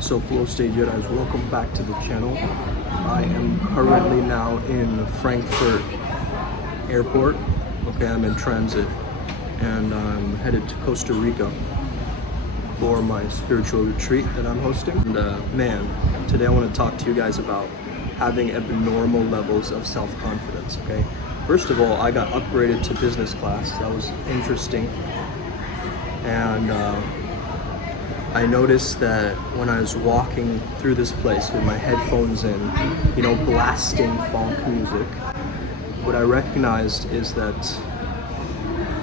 So Flow State Jedis, welcome back to the channel. I am currently now in Frankfurt Airport. Okay, I'm in transit and I'm headed to Costa Rica for my spiritual retreat that I'm hosting. And man, today I want to talk to you guys about having abnormal levels of self-confidence, okay? First of all, I got upgraded to business class. That was interesting. And I noticed that when I was walking through this place with my headphones in, you know, blasting funk music, what I recognized is that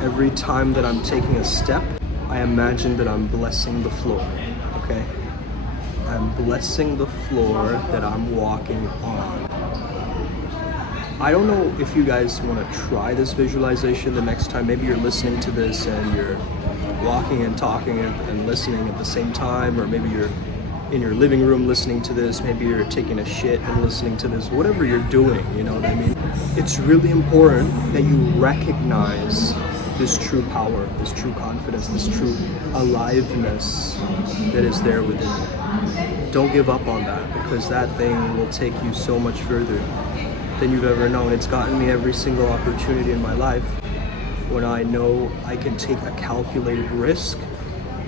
every time that I'm taking a step, I imagine that I'm blessing the floor, okay? I'm blessing the floor that I'm walking on. I don't know if you guys want to try this visualization the next time. Maybe you're listening to this and you're walking and talking and listening at the same time, or maybe you're in your living room listening to this, maybe you're taking a shit and listening to this, whatever you're doing, you know what I mean? It's really important that you recognize this true power, this true confidence, this true aliveness that is there within you. Don't give up on that, because that thing will take you so much further than you've ever known. It's gotten me every single opportunity in my life when I know I can take a calculated risk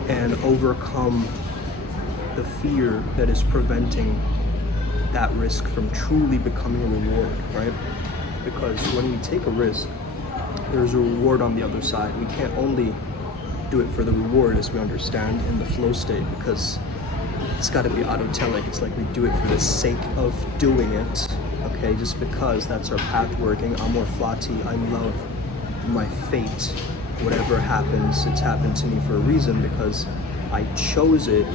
and overcome the fear that is preventing that risk from truly becoming a reward, right? Because when we take a risk, there's a reward on the other side. We can't only do it for the reward, as we understand in the flow state, because it's got to be autotelic. It's like we do it for the sake of doing it, okay? Just because that's our path working. Amor flati, I love my fate. Whatever happens, it's happened to me for a reason, because I chose it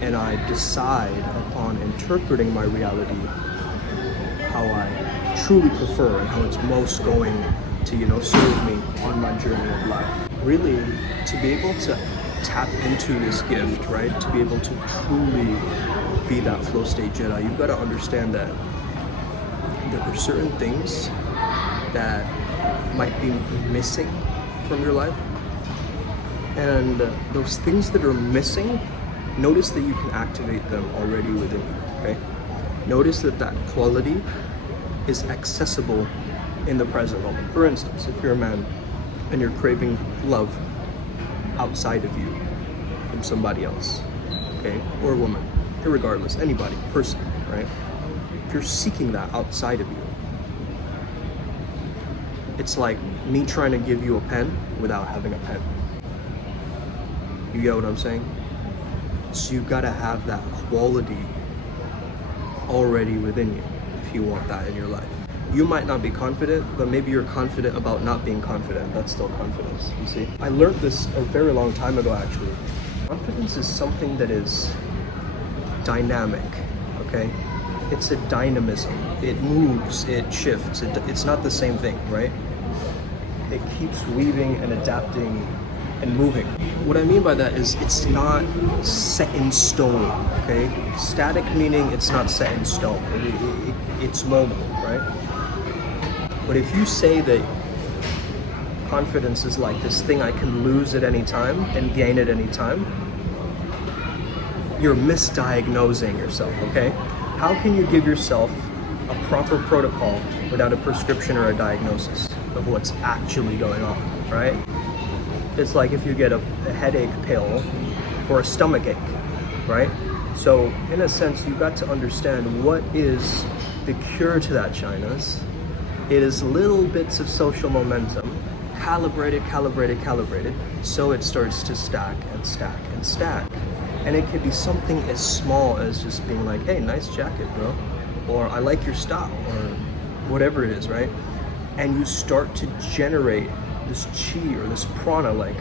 and I decide upon interpreting my reality how I truly prefer and how it's most going to, you know, serve me on my journey of life. Really, to be able to tap into this gift, right? To be able to truly be that flow state Jedi, you've got to understand that there are certain things that might be missing from your life, and those things that are missing, notice that you can activate them already within you, okay? Notice that that quality is accessible in the present moment. For instance, if you're a man and you're craving love outside of you from somebody else, okay, or a woman, irregardless, anybody, person, right? If you're seeking that outside of you, it's like me trying to give you a pen without having a pen. You get what I'm saying? So you gotta have that quality already within you if you want that in your life. You might not be confident, but maybe you're confident about not being confident. That's still confidence, you see? I learned this a very long time ago, actually. Confidence is something that is dynamic, okay? It's a dynamism. It moves, it shifts. It's not the same thing, right? It keeps weaving and adapting and moving. What I mean by that is it's not set in stone, okay? Static meaning it's not set in stone. It's mobile, right? But if you say that confidence is like this thing I can lose at any time and gain at any time, you're misdiagnosing yourself, okay? How can you give yourself a proper protocol without a prescription or a diagnosis of what's actually going on, right? It's like if you get a headache pill for a stomach ache, right? So in a sense, you've got to understand what is the cure to that, Chinas. It is little bits of social momentum, calibrated, so it starts to stack and stack and stack. And it could be something as small as just being like, hey, nice jacket, bro. Or I like your style, or whatever it is, right? And you start to generate this chi or this prana, like,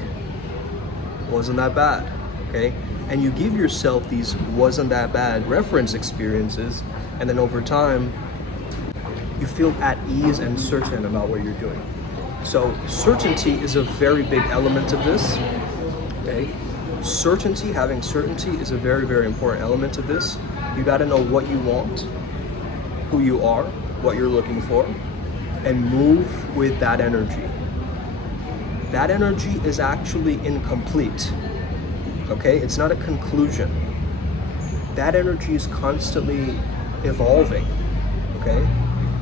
wasn't that bad, okay? And you give yourself these wasn't that bad reference experiences, and then over time, you feel at ease and certain about what you're doing. So certainty is a very big element of this, okay? Certainty, having certainty is a very, very important element of this. You gotta know what you want, who you are, what you're looking for, and move with that energy. That energy is actually incomplete, okay? It's not a conclusion. that energy is constantly evolving, okay?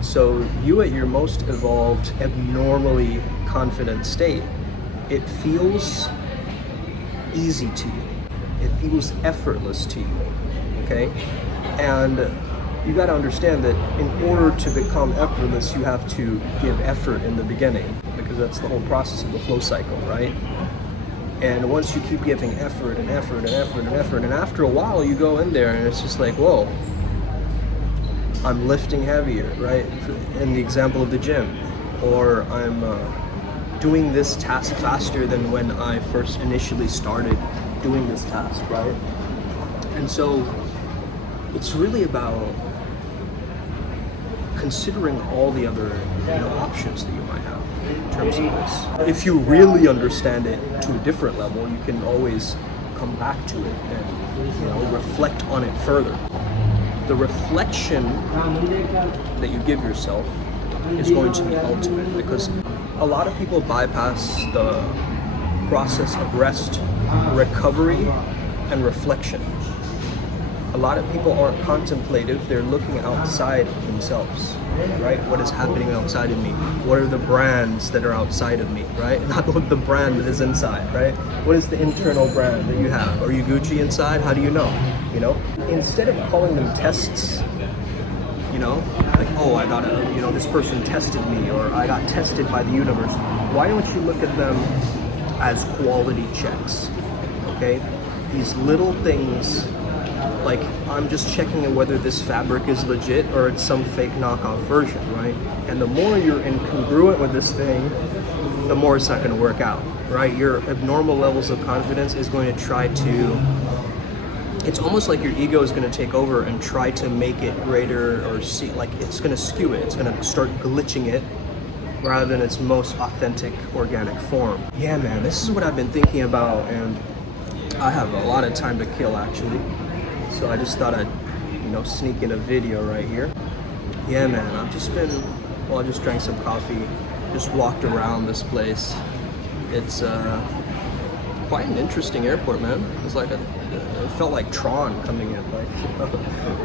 So you at your most evolved, abnormally confident state, it feels easy to you. It feels effortless to you, okay? And you got to understand that in order to become effortless, you have to give effort in the beginning, because that's the whole process of the flow cycle, right? And once you keep giving effort and effort and effort and effort, and after a while you go in there and it's just like, whoa, I'm lifting heavier, right? In the example of the gym, or I'm doing this task faster than when I first initially started doing this task, right? And so it's really about considering all the other options that you might have in terms of this. If you really understand it to a different level, you can always come back to it and reflect on it further. The reflection that you give yourself is going to be ultimate, because a lot of people bypass the process of rest, recovery, and reflection. A lot of people aren't contemplative, they're looking outside of themselves, right? What is happening outside of me? What are the brands that are outside of me, right? Not the brand that is inside, right? What is the internal brand that you have? Are you Gucci inside? How do you know? Instead of calling them tests, like, oh, I got this person tested me, or I got tested by the universe. Why don't you look at them as quality checks, okay? These little things, like, I'm just checking whether this fabric is legit or it's some fake knockoff version, right? And the more you're incongruent with this thing, the more it's not going to work out, right? Your abnormal levels of confidence is going to try to, it's almost like your ego is going to take over and try to make it greater, or see, like, it's going to skew it. It's going to start glitching it rather than its most authentic, organic form. Yeah, man, this is what I've been thinking about, and I have a lot of time to kill, actually. So I just thought I'd, sneak in a video right here. Yeah, man, I just drank some coffee, just walked around this place. It's quite an interesting airport, man. It's like it felt like Tron coming in,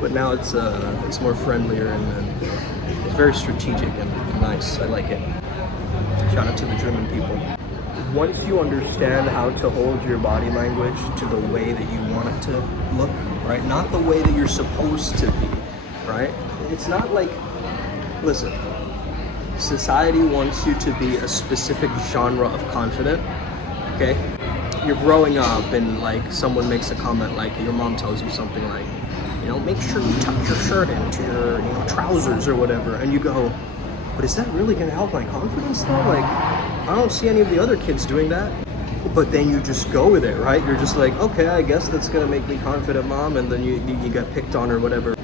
but now it's more friendlier and it's very strategic and nice. I like it. Shout out to the German people. Once you understand how to hold your body language to the way that you want it to look, right? Not the way that you're supposed to be, right? It's not like, listen, society wants you to be a specific genre of confident, okay? You're growing up and like someone makes a comment, like your mom tells you something like, make sure you tuck your shirt into your trousers or whatever, and you go, but is that really gonna help my confidence though? Like, I don't see any of the other kids doing that. But then you just go with it, right? You're just like, okay, I guess that's gonna make me confident, mom, and then you get picked on or whatever.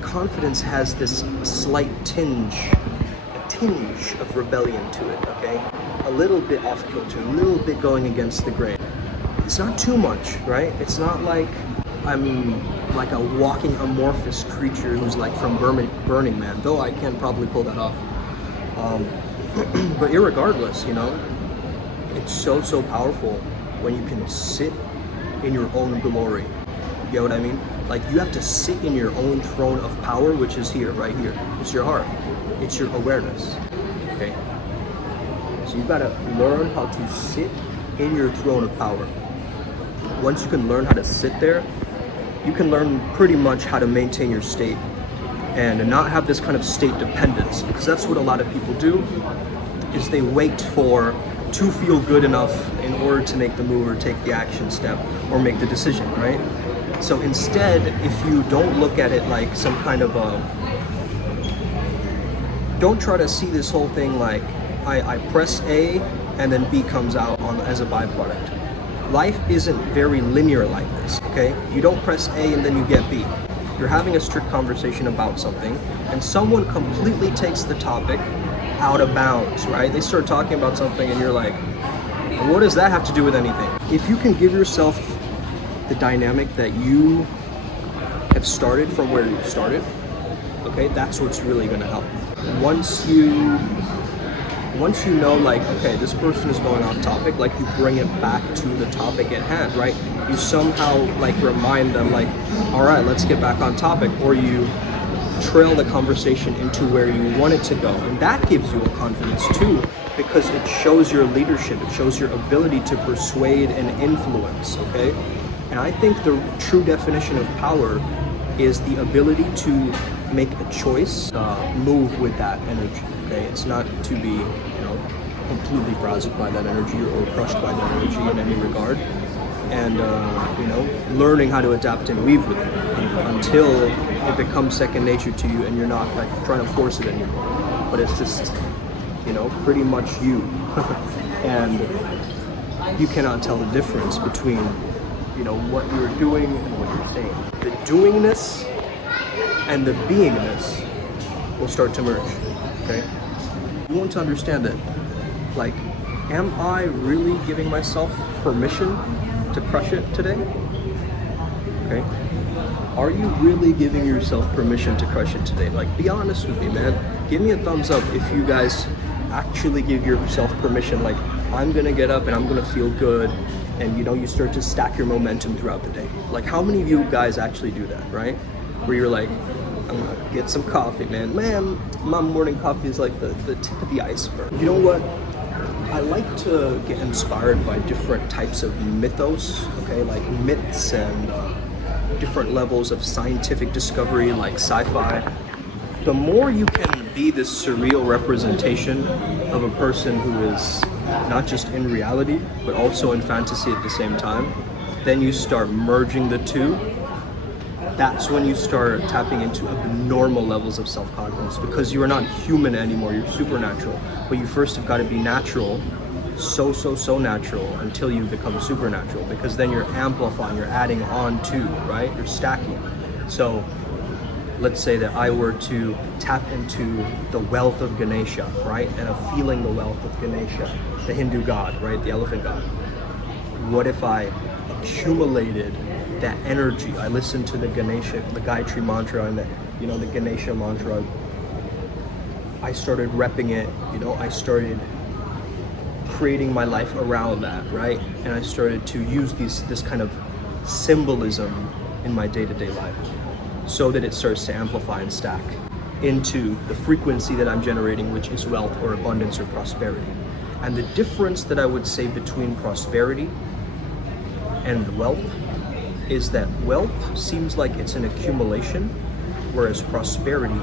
Confidence has this slight tinge of rebellion to it, okay? A little bit off kilter, a little bit going against the grain. It's not too much, right? It's not like I'm like a walking amorphous creature who's like from Burning Man, though I can probably pull that off. But irregardless, it's so powerful when you can sit in your own glory. You know what I mean? Like, you have to sit in your own throne of power, which is here, right here. It's your heart. It's your awareness. Okay? So you gotta learn how to sit in your throne of power. Once you can learn how to sit there, you can learn pretty much how to maintain your state and not have this kind of state dependence, because that's what a lot of people do, is they wait to feel good enough in order to make the move or take the action step or make the decision, right? So instead, if you don't look at it like some kind of don't try to see this whole thing like I press A and then B comes out as a byproduct. Life isn't very linear like this, okay? You don't press A and then you get B. You're having a strict conversation about something and someone completely takes the topic out of bounds, right? They start talking about something and you're like, what does that have to do with anything? If you can give yourself the dynamic that you have started from where you started, okay, that's what's really gonna help. Once you once you know, like, okay, this person is going off topic, like, you bring it back to the topic at hand, right? You somehow, like, remind them, like, all right, let's get back on topic, or you trail the conversation into where you want it to go. And that gives you a confidence too, because it shows your leadership, it shows your ability to persuade and influence, okay? And I think the true definition of power is the ability to make a choice, move with that energy, okay? It's not to be, completely frazzled by that energy or crushed by that energy in any regard. And, learning how to adapt and weave with it until it becomes second nature to you and you're not like trying to force it anymore. But it's just, pretty much you. And you cannot tell the difference between, what you're doing and what you're saying. The doingness and the beingness will start to merge, okay? You want to understand that, like, am I really giving myself permission to crush it today? Okay? Are you really giving yourself permission to crush it today? Like, be honest with me, man. Give me a thumbs up if you guys actually give yourself permission. Like, I'm gonna get up and I'm gonna feel good, and you start to stack your momentum throughout the day. Like, how many of you guys actually do that, right? Where you're like, I'm gonna get some coffee, man. My morning coffee is like the tip of the iceberg. You know what? I like to get inspired by different types of mythos, okay? Like myths and different levels of scientific discovery, like sci-fi. The more you can be this surreal representation of a person who is not just in reality, but also in fantasy at the same time, then you start merging the two. That's when you start tapping into abnormal levels of self-confidence, because you are not human anymore, you're supernatural. But you first have got to be natural, so natural, until you become supernatural, because then you're amplifying, you're adding on to, right? You're stacking. So let's say that I were to tap into the wealth of Ganesha, right? And I'm feeling the wealth of Ganesha, the Hindu god, right? The elephant god. What if I accumulated that energy? I listened to the Ganesha, the Gayatri mantra, and the Ganesha mantra. I started repping it, I started creating my life around that, right? And I started to use this kind of symbolism in my day-to-day life, so that it starts to amplify and stack into the frequency that I'm generating, which is wealth or abundance or prosperity. And the difference that I would say between prosperity and wealth is that wealth seems like it's an accumulation, whereas prosperity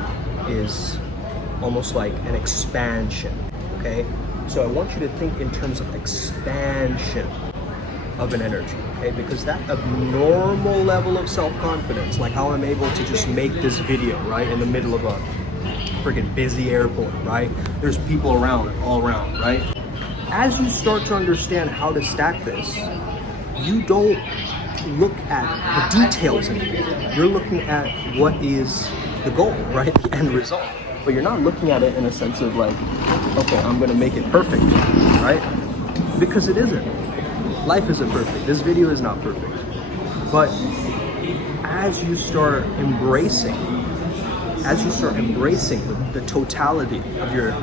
is almost like an expansion, okay? So I want you to think in terms of expansion of an energy, okay? Because that abnormal level of self-confidence, like how I'm able to just make this video, right, in the middle of a freaking busy airport, right? There's people around, all around, right? As you start to understand how to stack this, you don't look at the details anymore. You're looking at what is the goal, right? The end result. But you're not looking at it in a sense of like, okay, I'm gonna make it perfect, right? Because it isn't. Life isn't perfect. This video is not perfect. But as you start embracing the totality of your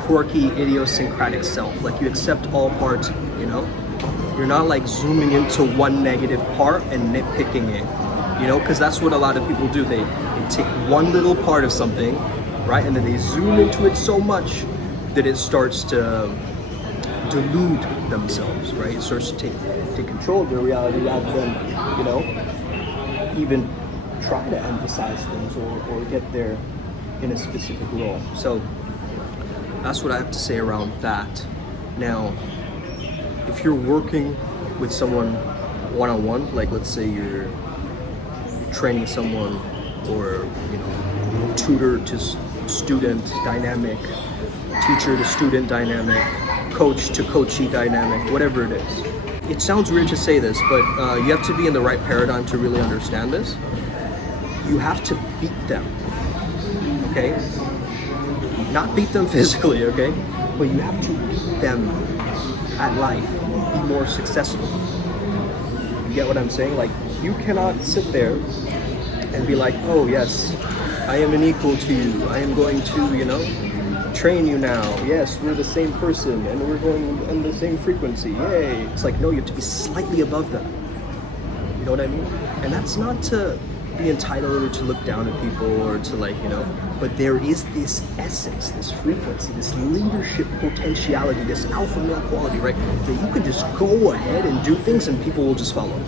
quirky, idiosyncratic self, like you accept all parts, you're not like zooming into one negative part and nitpicking it, because that's what a lot of people do. They take one little part of something, right, and then they zoom into it so much that it starts to delude themselves, right? It starts to take control of their reality rather than, even try to emphasize things or get there in a specific role. So that's what I have to say around that. Now, if you're working with someone one-on-one, like let's say you're training someone, or tutor to student dynamic, teacher to student dynamic, coach to coachee dynamic, whatever it is. It sounds weird to say this, but you have to be in the right paradigm to really understand this. You have to beat them, okay? Not beat them physically, okay? But you have to beat them at life, be more successful. You get what I'm saying? Like, you cannot sit there and be like, oh yes, I am an equal to you. I am going to, train you now. Yes, we're the same person and we're going on the same frequency. Yay. It's like, no, you have to be slightly above that. You know what I mean? And that's not to be entitled or to look down at people or to like, you know, but there is this essence, this frequency, this leadership potentiality, this alpha male quality, right? That you can just go ahead and do things and people will just follow,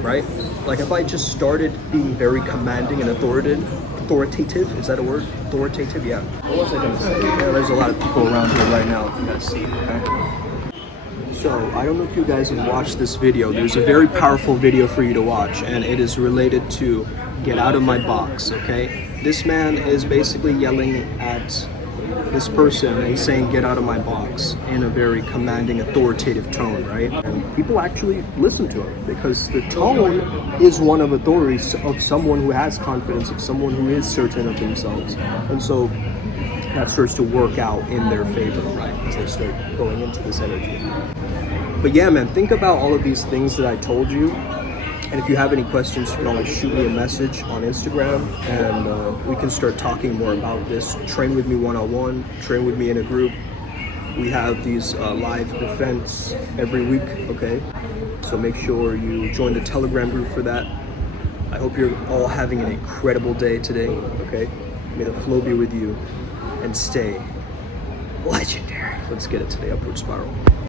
right? Like if I just started being very commanding and authoritative, is that a word? Authoritative, yeah. What was I gonna say? Yeah, there's a lot of people around here right now, if you guys see, okay? So, I don't know if you guys have watched this video. There's a very powerful video for you to watch, and it is related to get out of my box, okay? This man is basically yelling at this person and saying, get out of my box, in a very commanding, authoritative tone, right? And people actually listen to him because the tone is one of authority, of someone who has confidence, of someone who is certain of themselves. And so that starts to work out in their favor, right? As they start going into this energy. But yeah, man, think about all of these things that I told you. And if you have any questions, you can always shoot me a message on Instagram and we can start talking more about this. Train with me one-on-one, train with me in a group. We have these live events every week, okay? So make sure you join the Telegram group for that. I hope you're all having an incredible day today, okay? May the flow be with you and stay legendary. Let's get it today, upward spiral.